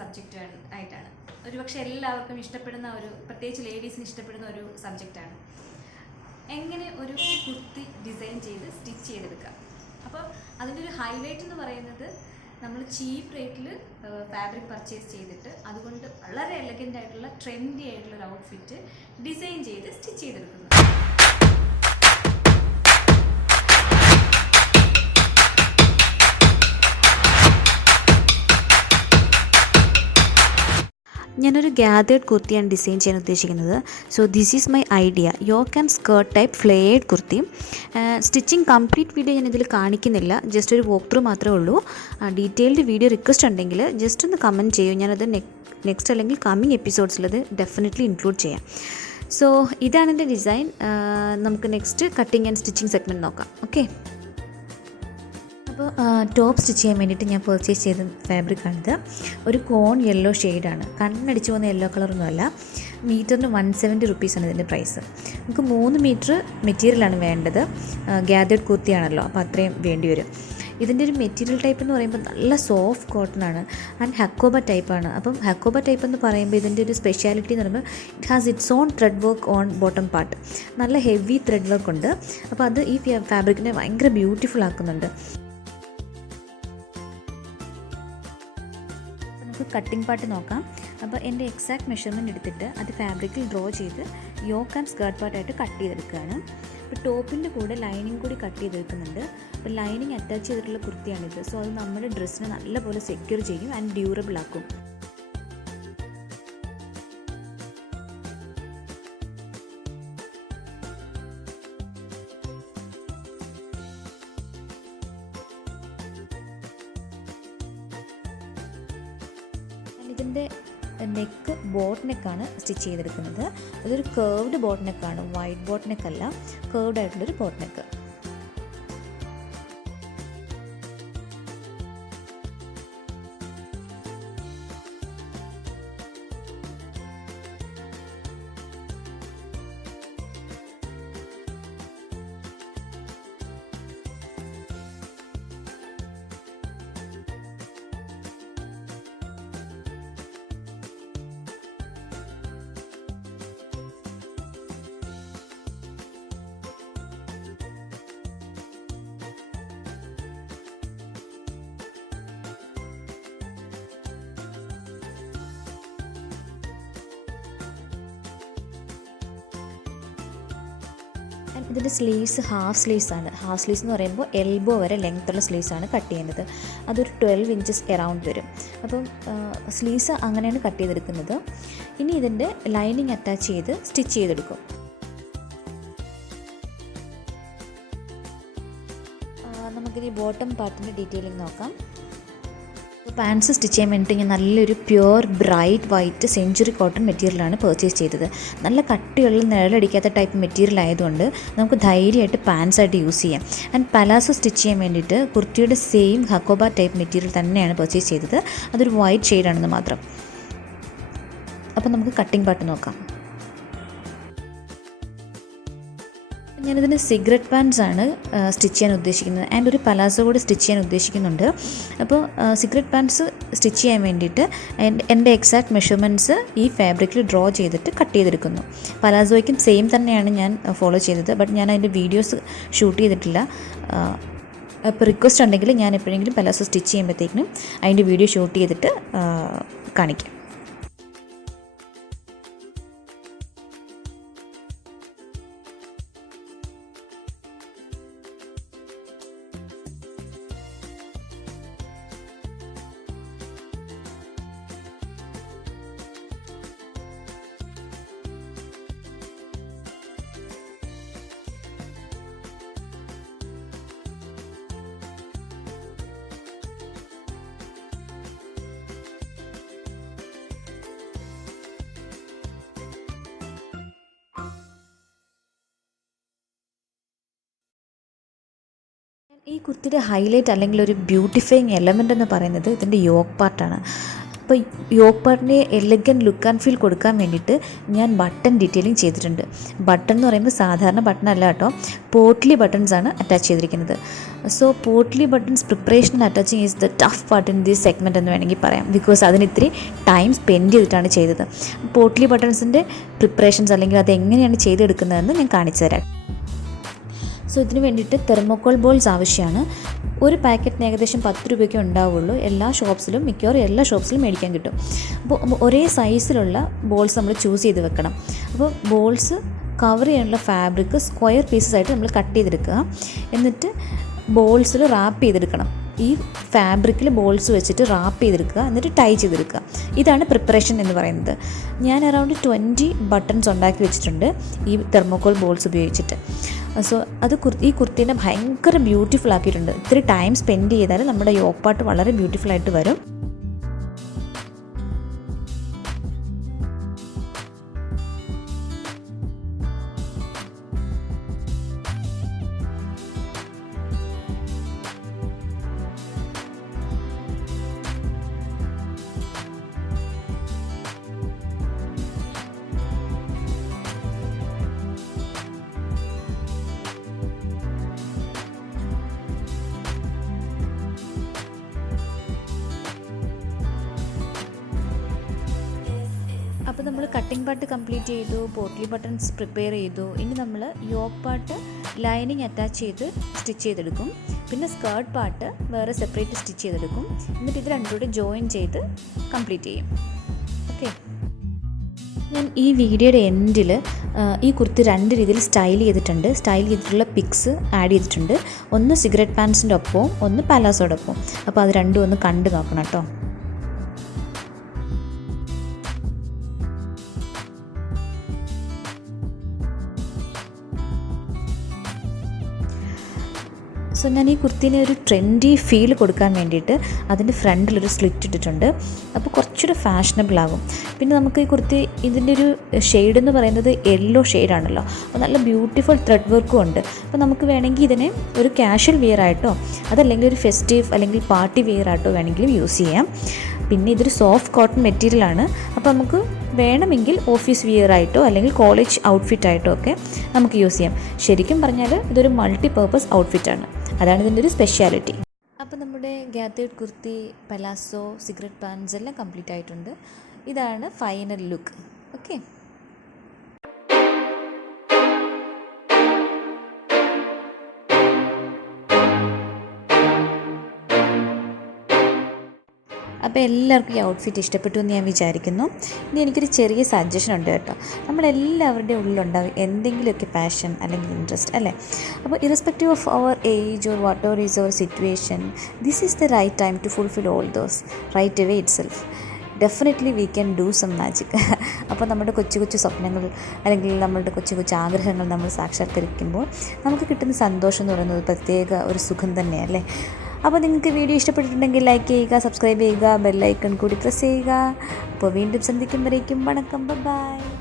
Subject ആയിട്ടാണ്. ഒരുപക്ഷെ എല്ലാവർക്കും ഇഷ്ടപ്പെടുന്ന ഒരു, പ്രത്യേകിച്ച് ലേഡീസിന് ഇഷ്ടപ്പെടുന്ന ഒരു സബ്ജക്റ്റാണ്. എങ്ങനെ ഒരു കുർത്തി ഡിസൈൻ ചെയ്ത് സ്റ്റിച്ച് ചെയ്തെടുക്കാം. അപ്പോൾ അതിൻ്റെ ഒരു ഹൈലൈറ്റ് എന്ന് പറയുന്നത് നമ്മൾ ചീപ്പ് റേറ്റിൽ ഫാബ്രിക് പർച്ചേസ് ചെയ്തിട്ട് അതുകൊണ്ട് വളരെ എലഗൻ്റ് ആയിട്ടുള്ള ട്രെൻഡി ആയിട്ടുള്ള ഒരു ഔട്ട്ഫിറ്റ് ഡിസൈൻ ചെയ്ത് സ്റ്റിച്ച് ചെയ്തെടുക്കുന്നു. ഞാനൊരു ഗ്യാതേർഡ് കുർത്തിയാണ് ഡിസൈൻ ചെയ്യാൻ ഉദ്ദേശിക്കുന്നത്. So this is my idea. Yoke and skirt type flared kurti. Stitching complete video ഞാനിതിൽ കാണിക്കുന്നില്ല, ജസ്റ്റ് ഒരു വോക്ക് ത്രൂ മാത്രമേ ഉള്ളൂ. ഡീറ്റെയിൽഡ് വീഡിയോ റിക്വസ്റ്റ് ഉണ്ടെങ്കിൽ ജസ്റ്റ് ഒന്ന് കമൻറ്റ് ചെയ്യൂ. ഞാനത് നെക്സ്റ്റ് അല്ലെങ്കിൽ കമ്മിങ് എപ്പിസോഡ്സിലത് ഡെഫിനറ്റ്ലി ഇൻക്ലൂഡ് ചെയ്യാം. സോ ഇതാണ് എൻ്റെ ഡിസൈൻ. നമുക്ക് next cutting and stitching segment നോക്കാം. ഓക്കെ, അപ്പോൾ ടോപ്പ് സ്റ്റിച്ച് ചെയ്യാൻ വേണ്ടിയിട്ട് ഞാൻ പർച്ചേസ് ചെയ്ത ഫാബ്രിക്കാണിത്. ഒരു കോൺ യെല്ലോ ഷെയ്ഡാണ്. കണ്ണടിച്ച് പോകുന്ന യെല്ലോ കളറൊന്നുമല്ല. മീറ്ററിന് 170 റുപ്പീസാണ് ഇതിൻ്റെ പ്രൈസ്. നമുക്ക് 3 മീറ്റർ മെറ്റീരിയലാണ് വേണ്ടത്. ഗ്യാതേർഡ് കുർത്തിയാണല്ലോ, അപ്പോൾ അത്രയും വേണ്ടി വരും. ഇതിൻ്റെ ഒരു മെറ്റീരിയൽ ടൈപ്പ് എന്ന് പറയുമ്പോൾ നല്ല സോഫ്റ്റ് കോട്ടൺ ആണ് ആൻഡ് ഹക്കോബ ടൈപ്പാണ്. അപ്പം ഹക്കോബ ടൈപ്പ് എന്ന് പറയുമ്പോൾ ഇതിൻ്റെ ഒരു സ്പെഷ്യാലിറ്റി എന്ന് പറയുമ്പോൾ it has it's on thread work on bottom part. നല്ല ഹെവി ത്രെഡ് വർക്ക് ഉണ്ട്. അപ്പോൾ അത് ഈ ഫാബ്രിക്കിനെ ഭയങ്കര ബ്യൂട്ടിഫുൾ ആക്കുന്നുണ്ട്. നമുക്ക് കട്ടിംഗ് പാർട്ട് നോക്കാം. അപ്പോൾ എൻ്റെ എക്സാക്ട് മെഷർമെൻറ്റ് എടുത്തിട്ട് അത് ഫാബ്രിക്കിൽ ഡ്രോ ചെയ്ത് യോക്ക് ആൻഡ് സ്കേർട്ട് പാർട്ടായിട്ട് കട്ട് ചെയ്തെടുക്കുകയാണ്. അപ്പോൾ ടോപ്പിൻ്റെ കൂടെ ലൈനിങ് കൂടി കട്ട് ചെയ്തെടുക്കുന്നുണ്ട്. അപ്പോൾ ലൈനിങ് അറ്റാച്ച് ചെയ്തിട്ടുള്ള കുർത്തിയാണിത്. സോ അത് നമ്മുടെ ഡ്രസ്സിനെ നല്ലപോലെ സെക്യൂർ ചെയ്യും ആൻഡ് ഡ്യൂറബിൾ ആക്കും. ഇതിൻ്റെ നെക്ക് ബോട്ട് നെക്കാണ് സ്റ്റിച്ച് ചെയ്തെടുക്കുന്നത്. അതൊരു കേർവ്ഡ് ബോട്ട് നെക്കാണ്, വൈഡ് ബോട്ട് നെക്കല്ല, കേർവ്ഡ് ആയിട്ടുള്ളൊരു ബോട്ട് നെക്ക്. ഇതിൻ്റെ സ്ലീവ്സ് ഹാഫ് സ്ലീവ്സാണ്. ഹാഫ് സ്ലീവ്സ് എന്ന് പറയുമ്പോൾ എൽബോ വരെ ലെങ്ത്തുള്ള സ്ലീവ്സാണ് കട്ട് ചെയ്യുന്നത്. അതൊരു 12 ഇഞ്ചസ് എറൗണ്ട് വരും. അപ്പം സ്ലീവ്സ് അങ്ങനെയാണ് കട്ട് ചെയ്തെടുക്കുന്നത്. ഇനി ഇതിൻ്റെ ലൈനിങ് അറ്റാച്ച് ചെയ്ത് സ്റ്റിച്ച് ചെയ്തെടുക്കും. നമുക്കിനി ബോട്ടം പാർട്ടിൻ്റെ ഡീറ്റെയിലിംഗ് നോക്കാം. പാൻസ് സ്റ്റിച്ച് ചെയ്യാൻ വേണ്ടിയിട്ട് ഞാൻ നല്ലൊരു pure bright white century cotton മെറ്റീരിയലാണ് പർച്ചേസ് ചെയ്തത്. നല്ല കട്ടിയുള്ള നിഴലടിക്കാത്ത ടൈപ്പ് മെറ്റീരിയൽ ആയതുകൊണ്ട് നമുക്ക് ധൈര്യമായിട്ട് പാൻസായിട്ട് യൂസ് ചെയ്യാം. ആൻഡ് പലാസോ സ്റ്റിച്ച് ചെയ്യാൻ വേണ്ടിയിട്ട് കുർത്തിയുടെ സെയിം ഹക്കോബ ടൈപ്പ് മെറ്റീരിയൽ തന്നെയാണ് പർച്ചേസ് ചെയ്തത്. അതൊരു വൈറ്റ് ഷെയ്ഡാണെന്ന് മാത്രം. അപ്പോൾ നമുക്ക് കട്ടിംഗ് പാർട്ട് നോക്കാം. ഞാനിതിന് സിഗരറ്റ് പാൻസ് ആണ് സ്റ്റിച്ച് ചെയ്യാൻ ഉദ്ദേശിക്കുന്നത് ആൻഡ് ഒരു പലാസോ കൂടി സ്റ്റിച്ച് ചെയ്യാൻ ഉദ്ദേശിക്കുന്നുണ്ട്. അപ്പോൾ സിഗരറ്റ് പാൻസ് സ്റ്റിച്ച് ചെയ്യാൻ വേണ്ടിയിട്ട് എൻ്റെ എക്സാക്ട് മെഷർമെൻറ്റ്സ് ഈ ഫാബ്രിക്കിൽ ഡ്രോ ചെയ്തിട്ട് കട്ട് ചെയ്തെടുക്കുന്നു. പലാസോയ്ക്കും സെയിം തന്നെയാണ് ഞാൻ ഫോളോ ചെയ്തത്. ബട്ട് ഞാൻ അതിൻ്റെ വീഡിയോസ് ഷൂട്ട് ചെയ്തിട്ടില്ല. അപ്പോൾ റിക്വസ്റ്റ് ഉണ്ടെങ്കിൽ ഞാൻ എപ്പോഴെങ്കിലും പലാസോ സ്റ്റിച്ച് ചെയ്യുമ്പോഴത്തേക്കിനും അതിൻ്റെ വീഡിയോ ഷൂട്ട് ചെയ്തിട്ട് കാണിക്കാം. ഈ കുർത്തിയുടെ ഹൈലൈറ്റ് അല്ലെങ്കിൽ ഒരു ബ്യൂട്ടിഫൈങ് എലമെൻ്റ് എന്ന് പറയുന്നത് ഇതിൻ്റെ യോക്ക് പാർട്ടാണ്. അപ്പോൾ യോക്ക് പാർട്ടിനെ എലഗൻറ്റ് ലുക്ക് ആൻഡ് ഫീൽ കൊടുക്കാൻ വേണ്ടിയിട്ട് ഞാൻ ബട്ടൺ ഡീറ്റെയിലിംഗ് ചെയ്തിട്ടുണ്ട്. ബട്ടൺ എന്ന് പറയുമ്പോൾ സാധാരണ ബട്ടൺ അല്ല കേട്ടോ, പോട്ട്ലി ബട്ടൺസ് ആണ് അറ്റാച്ച് ചെയ്തിരിക്കുന്നത്. So potli buttons preparation and attaching is the tough part in this segment എന്ന് വേണമെങ്കിൽ പറയാം. ബിക്കോസ് അതിന് ഇത്തിരി ടൈം സ്പെൻഡ് ചെയ്തിട്ടാണ് ചെയ്തത്. പോട്ട്ലി ബട്ടൺസിൻ്റെ പ്രിപ്പറേഷൻസ് അല്ലെങ്കിൽ അത് എങ്ങനെയാണ് ചെയ്തെടുക്കുന്നതെന്ന് ഞാൻ കാണിച്ചു തരാം. സോ ഇതിന് വേണ്ടിയിട്ട് തെർമോക്കോൾ ബോൾസ് ആവശ്യമാണ്. ഒരു പാക്കറ്റിന് ഏകദേശം 10 രൂപയ്ക്ക് ഉണ്ടാവുള്ളൂ. എല്ലാ ഷോപ്സിലും, മിക്കവാറും എല്ലാ ഷോപ്സിലും മേടിക്കാൻ കിട്ടും. അപ്പോൾ ഒരേ സൈസിലുള്ള ബോൾസ് നമ്മൾ ചൂസ് ചെയ്ത് വെക്കണം. അപ്പോൾ ബോൾസ് കവർ ചെയ്യാനുള്ള ഫാബ്രിക് സ്ക്വയർ പീസസ് ആയിട്ട് നമ്മൾ കട്ട് ചെയ്തെടുക്കുക. എന്നിട്ട് ബോൾസിൽ റാപ്പ് ചെയ്തെടുക്കണം. ഈ ഫാബ്രിക്കിൽ ബോൾസ് വെച്ചിട്ട് റാപ്പ് ചെയ്തെടുക്കുക, എന്നിട്ട് ടൈ ചെയ്തെടുക്കുക. ഇതാണ് പ്രിപ്പറേഷൻ എന്ന് പറയുന്നത്. ഞാൻ അറൗണ്ട് 20 ബട്ടൺസ് ഉണ്ടാക്കി വെച്ചിട്ടുണ്ട് ഈ തെർമോക്കോൾ ബോൾസ് ഉപയോഗിച്ചിട്ട്. സോ അത് ഈ കുർത്തീനെ ഭയങ്കര ബ്യൂട്ടിഫുൾ ആക്കിയിട്ടുണ്ട്. ഇത്തിരി ടൈം സ്പെൻഡ് ചെയ്താൽ നമ്മുടെ യോക്ക് പാർട്ട് വളരെ ബ്യൂട്ടിഫുൾ ആയിട്ട് വരും. അപ്പോൾ നമ്മൾ കട്ടിംഗ് പാർട്ട് കംപ്ലീറ്റ് ചെയ്തു, പോട്ട്ലി ബട്ടൺസ് പ്രിപ്പയർ ചെയ്തു. ഇനി നമ്മൾ യോക്ക് പാർട്ട് ലൈനിങ് അറ്റാച്ച് ചെയ്ത് സ്റ്റിച്ച് ചെയ്തെടുക്കും. പിന്നെ സ്കേർട്ട് പാർട്ട് വേറെ സെപ്പറേറ്റ് സ്റ്റിച്ച് ചെയ്തെടുക്കും. എന്നിട്ട് ഇത് രണ്ടും കൂടി ജോയിൻ ചെയ്ത് കംപ്ലീറ്റ് ചെയ്യും. ഓക്കെ, ഞാൻ ഈ വീഡിയോയുടെ എൻഡിൽ ഈ കുർത്തി 2 രീതിയിൽ സ്റ്റൈൽ ചെയ്തിട്ടുണ്ട്. സ്റ്റൈൽ ചെയ്തിട്ടുള്ള പിക്സ് ആഡ് ചെയ്തിട്ടുണ്ട്. ഒന്ന് സിഗരറ്റ് പാൻസിൻ്റെ ഒപ്പവും ഒന്ന് പാലാസോയുടെ ഒപ്പവും. അപ്പോൾ അത് രണ്ടും ഒന്ന് കണ്ടു നോക്കണം കേട്ടോ. സോ ഞാൻ ഈ കുർത്തീനെ ഒരു ട്രെൻഡി ഫീൽ കൊടുക്കാൻ വേണ്ടിയിട്ട് അതിൻ്റെ ഫ്രണ്ടിലൊരു സ്ലിറ്റ് ഇട്ടിട്ടുണ്ട്. അപ്പോൾ കുറച്ചൊരു ഫാഷനബിൾ ആകും. പിന്നെ നമുക്ക് ഈ കുർത്തി ഇതിൻ്റെ ഒരു ഷെയ്ഡ് എന്ന് പറയുന്നത് യെല്ലോ ഷെയ്ഡാണല്ലോ. അപ്പോൾ നല്ല ബ്യൂട്ടിഫുൾ ത്രെഡ് വർക്കും ഉണ്ട്. അപ്പോൾ നമുക്ക് വേണമെങ്കിൽ ഇതിനെ ഒരു കാഷ്വൽ വെയർ ആയിട്ടോ അതല്ലെങ്കിൽ ഒരു ഫെസ്റ്റീവ് അല്ലെങ്കിൽ പാർട്ടി വെയർ ആയിട്ടോ വേണമെങ്കിലും യൂസ് ചെയ്യാം. പിന്നെ ഇതൊരു സോഫ്റ്റ് കോട്ടൺ മെറ്റീരിയലാണ്. അപ്പോൾ നമുക്ക് വേണമെങ്കിൽ ഓഫീസ് വെയർ ആയിട്ടോ അല്ലെങ്കിൽ കോളേജ് ഔട്ട്ഫിറ്റ് ആയിട്ടോ ഒക്കെ നമുക്ക് യൂസ് ചെയ്യാം. ശരിക്കും പറഞ്ഞാൽ ഇതൊരു മൾട്ടി പർപ്പസ് ഔട്ട്ഫിറ്റാണ്. അതാണ് ഇതിൻ്റെ ഒരു സ്പെഷ്യാലിറ്റി. അപ്പോൾ നമ്മുടെ ഗാത്തേഡ് കുർത്തി, പലാസോ, സിഗരറ്റ് പാൻസ് എല്ലാം കംപ്ലീറ്റ് ആയിട്ടുണ്ട്. ഇതാണ് ഫൈനൽ ലുക്ക്. ഓക്കെ, അപ്പോൾ എല്ലാവർക്കും ഈ ഔട്ട്ഫിറ്റ് ഇഷ്ടപ്പെട്ടു എന്ന് ഞാൻ വിചാരിക്കുന്നു. ഇനി എനിക്കൊരു ചെറിയ സജഷൻ ഉണ്ട് കേട്ടോ. നമ്മളെല്ലാവരുടെയും ഉള്ളിലുണ്ടാവും എന്തെങ്കിലുമൊക്കെ പാഷൻ അല്ലെങ്കിൽ ഇൻട്രസ്റ്റ് അല്ലേ. അപ്പോൾ irrespective of our age or whatever is our situation, this is the right time to fulfil all those right away itself. Definitely we can do some magic. അപ്പോൾ നമ്മുടെ കൊച്ചു കൊച്ചു സ്വപ്നങ്ങൾ അല്ലെങ്കിൽ നമ്മളുടെ കൊച്ചു കൊച്ചു ആഗ്രഹങ്ങൾ നമ്മൾ സാക്ഷാത്കരിക്കുമ്പോൾ നമുക്ക് കിട്ടുന്ന സന്തോഷം എന്ന് പറയുന്നത് പ്രത്യേക ഒരു സുഖം തന്നെയല്ലേ. അപ്പോൾ നിങ്ങൾക്ക് വീഡിയോ ഇഷ്ടപ്പെട്ടിട്ടുണ്ടെങ്കിൽ ലൈക്ക് ചെയ്യുക, സബ്സ്ക്രൈബ് ചെയ്യുക, ബെല്ലൈക്കൺ കൂടി പ്രസ് ചെയ്യുക. അപ്പോൾ വീണ്ടും സന്ധിക്കുമ്പോഴേക്കും വണക്കം, ബൈ.